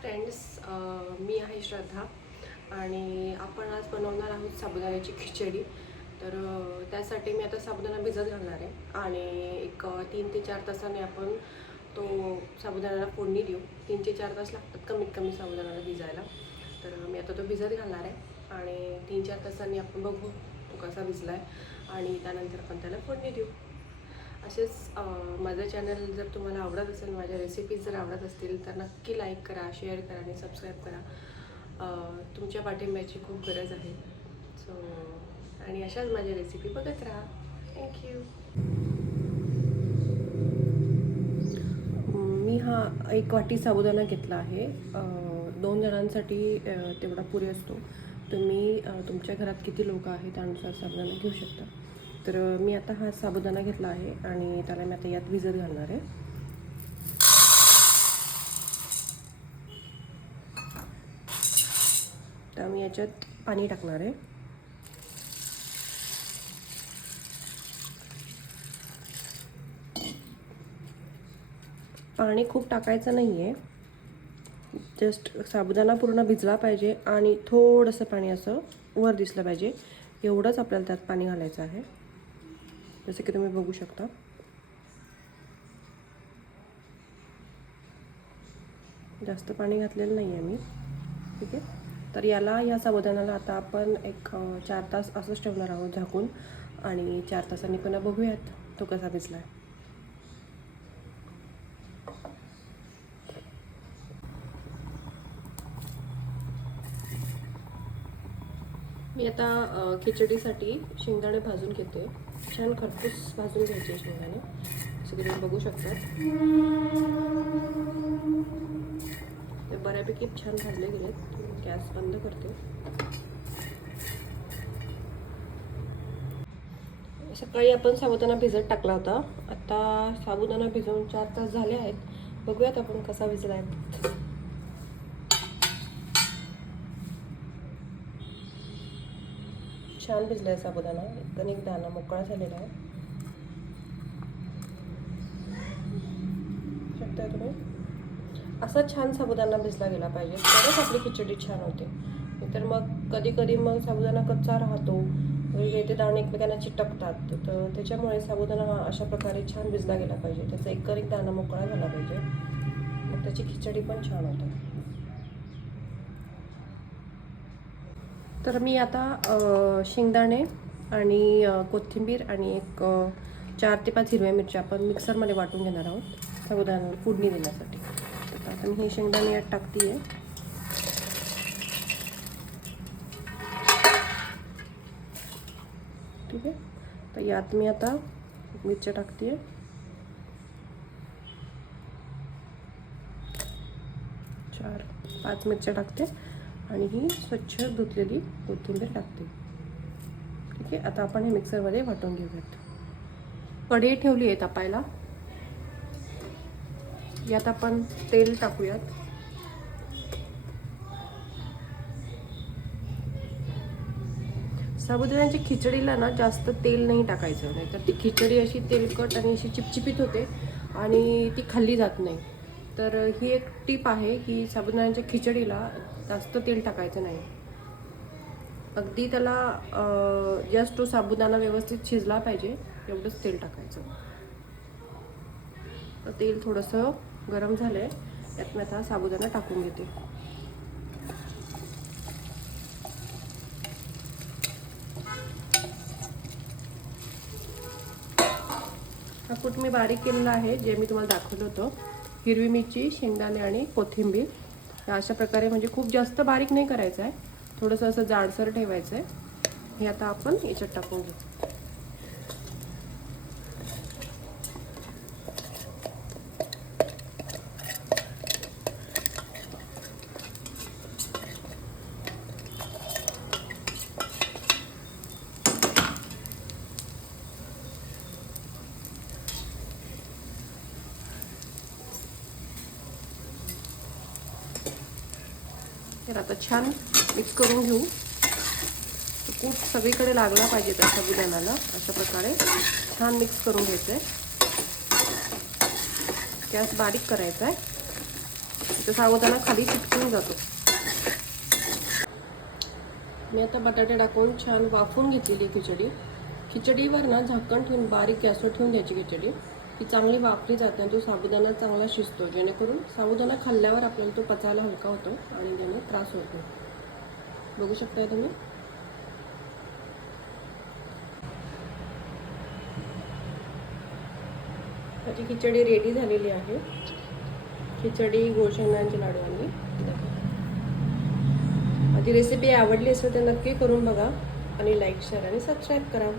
Friends, मी आहे श्रद्धा आणि आपण आज बनवणार आहोत साबुदाण्याची खिचडी. तर त्यासाठी मी आता साबुदाणा भिजत घालणार आहे आणि एक 3 ते 4 तासाने आपण तो साबुदाण्याला फोडणी देऊ. 3 ते 4 तास लागतात कमीत कमी साबुदाण्याला भिजायला. तर मी आता तो भिजत घालणार आहे आणि 3-4 तासांनी आपण बघू तो कसा भिजला आहे आणि त्यानंतर आपण त्याला फोडणी देऊ. असेच माझं चॅनल जर तुम्हाला आवडत असेल, माझ्या रेसिपीज जर आवडत असतील तर नक्की लाईक करा, शेअर करा आणि सबस्क्राईब करा. तुमच्या पाठिंब्याची खूप गरज आहे. सो आणि अशाच माझ्या रेसिपी बघत राहा. थँक्यू. मी हा 1 वाटी साबुदाणा घेतला आहे. 2 जणांसाठी तेवढा पुरे असतो. तुम्ही तुमच्या घरात किती लोक आहेत त्यानुसार साबुदाणा घेऊ शकता. तर मी आता हा साबुदाणा घेतला आहे आणि त्याला मी आता यात भिजत घालणार आहे. तर मी याच्यात पाणी टाकणार आहे. पाणी खूप टाकायचं नाही आहे. जस्ट साबुदाणा पूर्ण भिजला पाहिजे आणि थोडंसं पाणी असं वर दिसलं पाहिजे, एवढंच आपल्याला त्यात पाणी घालायचं आहे. जसं की तुम्ही बघू शकता. जास्त पाणी घातलेलं नाही आहे मी. ठीक आहे. तर या साबुदाण्याला आता आपण एक 4 तास असंच ठेवणार आहोत झाकून आणि 4 तासांनी पुन्हा बघूयात तो कसा भिजला आहे. मी आता खिचडीसाठी शेंगदाणे भाजून घेते. छान खरपूस भाजून घ्यायचे शेंगदाणे, असं तुम्ही बघू शकता. ते बऱ्यापैकी छान भाजले गेलेत. गॅस बंद करते. सकाळी आपण साबुदाणा भिजत टाकला होता. आता साबुदाणा भिजवून 4 तास झाले आहेत. बघूयात आपण कसा भिजला आहे. छान भिजला आहे साबुदाणा. एक दाणा मोकळा झालेला आहे. शकताय तुम्ही. असा छान साबुदाणा भिजला गेला पाहिजे, तरच आपली खिचडी छान होते. तर मग कधी कधी मग साबुदाणा कच्चा राहतो, ते दाणे एकमेकांना चिटकतात. तर त्याच्यामुळे साबुदाणा अशा प्रकारे छान भिजला गेला पाहिजे. त्याचा एक दाणा मोकळा झाला पाहिजे, मग त्याची खिचडी पण छान होते. तर मी आता शेंगदाणे आणि कोथिंबीर आणि एक 4 ते 5 हिरव्या मिरच्या आपण मिक्सरमध्ये वाटून घेणार आहोत साबुदाण्यावर फोडणी देण्यासाठी. तर आता मी हे शेंगदाणे यात टाकते आहे. ठीक आहे. तर यात मी आता मिरच्या टाकते आहे. 4-5 मिरच्या टाकते आणि ही स्वच्छ धुतलेली कोथिंबीर टाकते. ठीक आहे. आता आपण हे मिक्सरमध्ये वाटून घेऊयात. कढई ठेवली आहे तापायला. यात आपण तेल टाकूयात. साबुदाण्याची खिचडीला ना जास्त तेल नाही टाकायचं, नाही तर ती खिचडी अशी तेलकट आणि अशी चिपचिपीत होते आणि ती खाल्ली जात नाही. तर ही एक टीप आहे की साबुदाण्याच्या खिचडीला जास्त तेल टाकायचं नाही. अगदी त्याला जस्ट तो साबुदाणा व्यवस्थित शिजला पाहिजे एवढंच तेल टाकायचं. तर तेल थोडंसं गरम झालं आहे. यात मी आता साबुदाणा टाकून घेते. हा कूट मी बारीक केलेला आहे, जे मी तुम्हाला दाखवलं होतं. हिरवी मिरची, शेंगदाणे आणि कोथिंबीर अशा प्रकारे, म्हणजे खूप जास्त बारीक नाही करायचं आहे, थोडंसं असं जाडसर ठेवायचं आहे. हे आता आपण याच्यात टाकून घेऊ. तर आता छान मिक्स करून घेऊ. कूट सगळीकडे लागला पाहिजे त्या साबुदाण्याला. अशा प्रकारे छान मिक्स करून घ्यायचं आहे. गॅस बारीक करायचा आहे. तर साबुदाणा खाली चिटकून जातो. मी आता बटाटे टाकून छान वाफवून घेतलेली खिचडी. खिचडीवर ना झाकण ठेवून बारीक गॅसवर ठेवून द्यायची खिचडी. ती चांगली वाफली जाते आणि तो साबुदाणा चांगला शिजतो, जेणेकरून साबुदाणा खाल्ल्यावर आपल्याला तो पचायला हलका होतो आणि त्याने त्रास होतो. बघू शकताय तुम्ही. माझी खिचडी रेडी झालेली आहे. खिचडी गुळशेंगांचे लाडू आणि माझी रेसिपी आवडली असेल तर नक्की करून बघा आणि लाईक, शेअर आणि सबस्क्राईब करा.